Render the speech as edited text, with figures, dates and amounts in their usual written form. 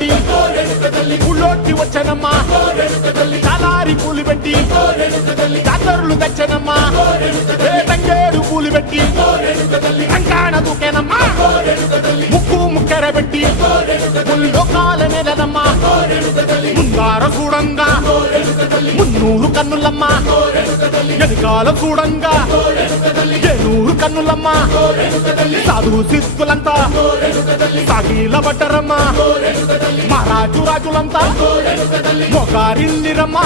పెట్టి ఊళ్ళోకి వచ్చనమ్మా చాలారి పూలు పెట్టి జాతరులు తెచ్చనమ్మా తంగేడు పూలు పెట్టి కంకాణ దూకేనమ్మా ముక్కు ముక్కెర పెట్టి ముల్లోకాల నెలనమ్మా ముందార చూడంగా మున్నూరు కన్నులమ్మా వెనకాల చూడంగా ఏనూరు కన్నులమ్మా సాధు శిస్తులంతా సాగిల పడ్డరమ్మా మహారాజు రాజులంతా మొగారిల్లిరమ్మా